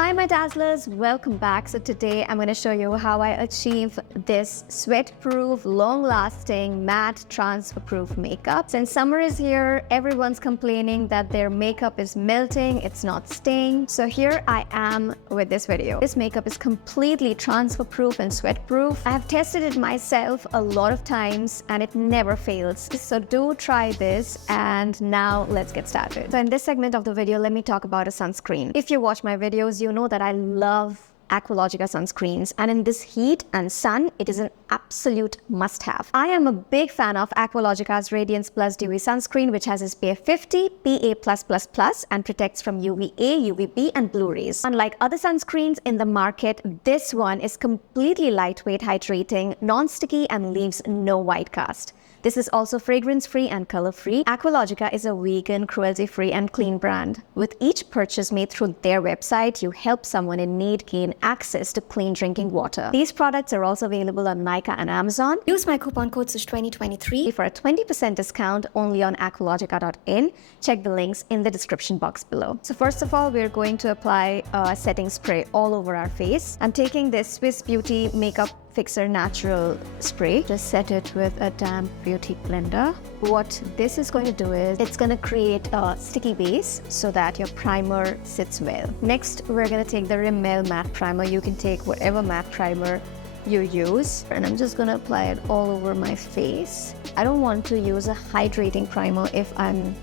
Hi my dazzlers, welcome back. So today I'm going to show you how I achieve this sweat-proof, long-lasting, matte, transfer-proof makeup. Since summer is here, everyone's complaining that their makeup is melting, it's not staying. So here I am with this video. This makeup is completely transfer-proof and sweat-proof. I have tested it myself a lot of times and it never fails. So do try this, and now let's get started. So in this segment of the video, let me talk about a sunscreen. If you watch my videos, you know that I love Aqualogica sunscreens, and in this heat and sun, it is an absolute must-have. I am a big fan of Aqualogica's Radiance Plus Dewy sunscreen, which has SPF 50, PA+++, and protects from UVA, UVB, and blue rays. Unlike other sunscreens in the market, this one is completely lightweight, hydrating, non-sticky, and leaves no white cast. This is also fragrance-free and color-free. Aqualogica is a vegan, cruelty-free, and clean brand. With each purchase made through their website, you help someone in need gain access to clean drinking water. These products are also available on Nykaa and Amazon. Use my coupon code SUSH2023 for a 20% discount only on aqualogica.in. Check the links in the description box below. So first of all, we're going to apply a setting spray all over our face. I'm taking this Swiss Beauty Makeup Fixer Natural Spray. Just set it with a damp beauty blender. What this is going to do is it's going to create a sticky base so that your primer sits well. Next, we're going to take the Rimmel matte primer. You can take whatever matte primer you use, and I'm just going to apply it all over my face. I don't want to use a hydrating primer if I'm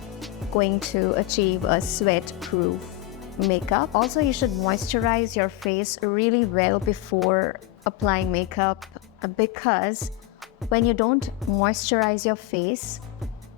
going to achieve a sweat-proof makeup. Also, you should moisturize your face really well before applying makeup, because when you don't moisturize your face,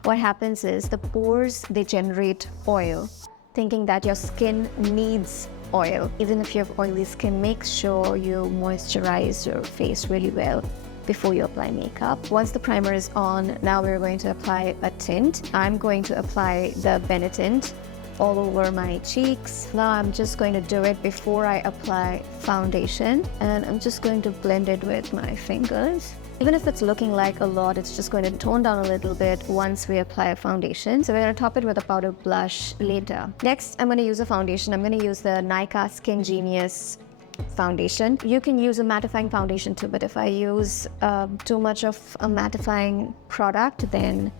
what happens is the pores, they generate oil, thinking that your skin needs oil. Even if you have oily skin, make sure you moisturize your face really well before you apply makeup. Once the primer is on, now we're going to apply a tint. I'm going to apply the Benetint all over my cheeks. Now I'm just going to do it before I apply foundation, and I'm just going to blend it with my fingers. Even if it's looking like a lot, it's just going to tone down a little bit once we apply a foundation. So we're going to top it with a powder blush later. Next, I'm going to use a foundation. I'm going to use the Nykaa SKINgenius foundation. You can use a mattifying foundation too, but if I use too much of a mattifying product, then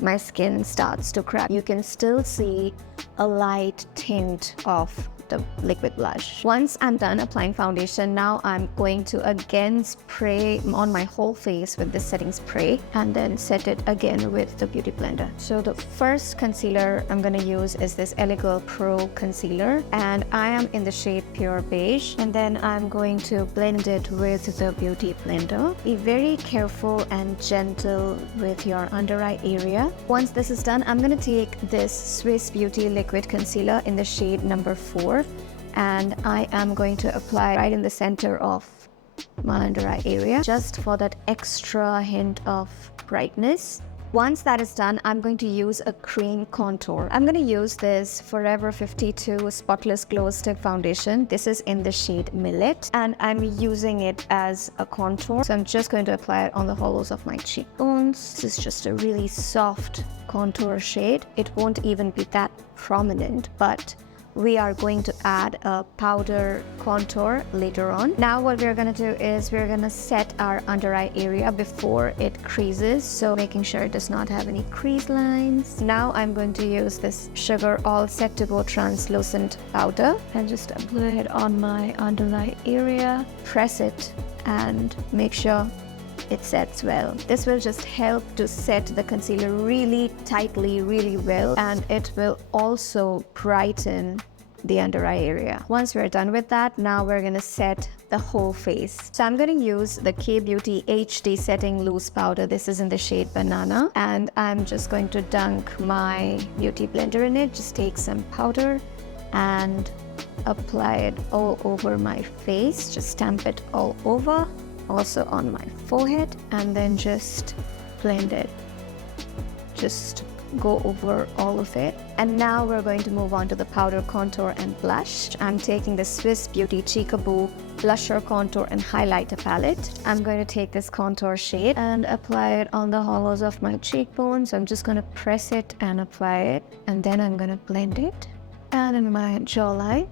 my skin starts to crack. You can still see a light tint of the liquid blush. Once I'm done applying foundation, now I'm going to again spray on my whole face with this setting spray and then set it again with the beauty blender. So the first concealer I'm going to use is this Elegirl Pro concealer, and I am in the shade Pure Beige, and then I'm going to blend it with the beauty blender. Be very careful and gentle with your under eye area. Once this is done, I'm going to take this Swiss Beauty liquid concealer in the shade number 4, and I am going to apply right in the center of my under eye area, just for that extra hint of brightness. Once that is done, I'm going to use a cream contour. I'm going to use this Forever 52 Spotless Glow Stick Foundation. This is in the shade Millet, and I'm using it as a contour. So I'm just going to apply it on the hollows of my cheekbones. This is just a really soft contour shade. It won't even be that prominent, but we are going to add a powder contour later on. Now what we're going to do is we're going to set our under eye area before it creases, so making sure it does not have any crease lines. Now I'm going to use this Sugar All Set to Go translucent powder and just apply it on my under eye area. Press it and make sure it sets well. This will just help to set the concealer really tightly, really well, and it will also brighten the under eye area. Once we're done with that, now we're going to set the whole face. So I'm going to use the K-Beauty HD Setting Loose Powder. This is in the shade Banana, and I'm just going to dunk my beauty blender in it. Just take some powder and apply it all over my face. Just stamp it all over, also on my forehead, and then just blend it. Just go over all of it. And now we're going to move on to the powder contour and blush. I'm taking the Swiss Beauty Cheekaboo Blusher Contour and Highlighter Palette. I'm going to take this contour shade and apply it on the hollows of my cheekbones. I'm just going to press it and apply it, and then I'm going to blend it. And in my jawline,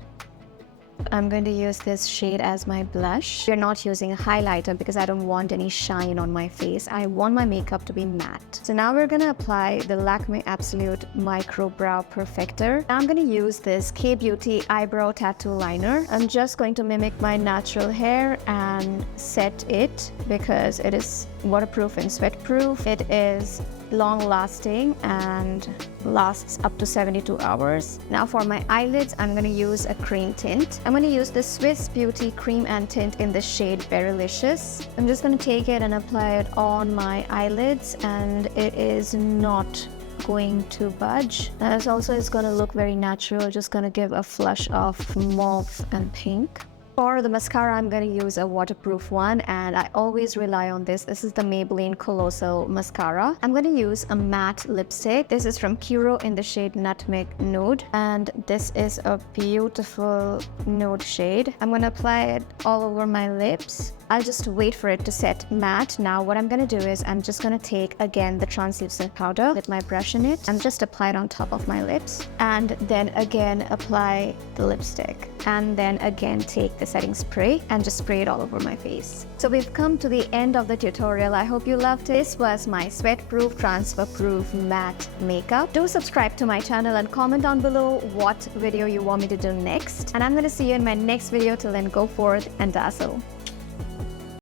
I'm going to use this shade as my blush. We're not using a highlighter because I don't want any shine on my face. I want my makeup to be matte. So now we're going to apply the Lakme Absolute Micro Brow Perfector. Now I'm going to use this K-Beauty Eyebrow Tattoo Liner. I'm just going to mimic my natural hair and set it because it is waterproof and sweat-proof. It is long-lasting and lasts up to 72 hours. Now for my eyelids, I'm going to use a cream tint. I'm going to use the Swiss Beauty Cream and Tint in the shade Berrylicious. I'm just going to take it and apply it on my eyelids, and it is not going to budge. And it's also going to look very natural, just going to give a flush of mauve and pink. For the mascara, I'm going to use a waterproof one, and I always rely on this. This is the Maybelline Colossal Mascara. I'm going to use a matte lipstick. This is from KIRO in the shade Nutmeg Nude, and this is a beautiful nude shade. I'm going to apply it all over my lips. I'll just wait for it to set matte. Now what I'm going to do is I'm just going to take again the translucent powder with my brush in it and just apply it on top of my lips, and then again apply the lipstick, and then again take the setting spray and just spray it all over my face. So we've come to the end of the tutorial. I hope you loved it. This was my sweat-proof, transfer-proof matte makeup. Do subscribe to my channel and comment down below what video you want me to do next. And I'm going to see you in my next video. Till then, go forth and dazzle.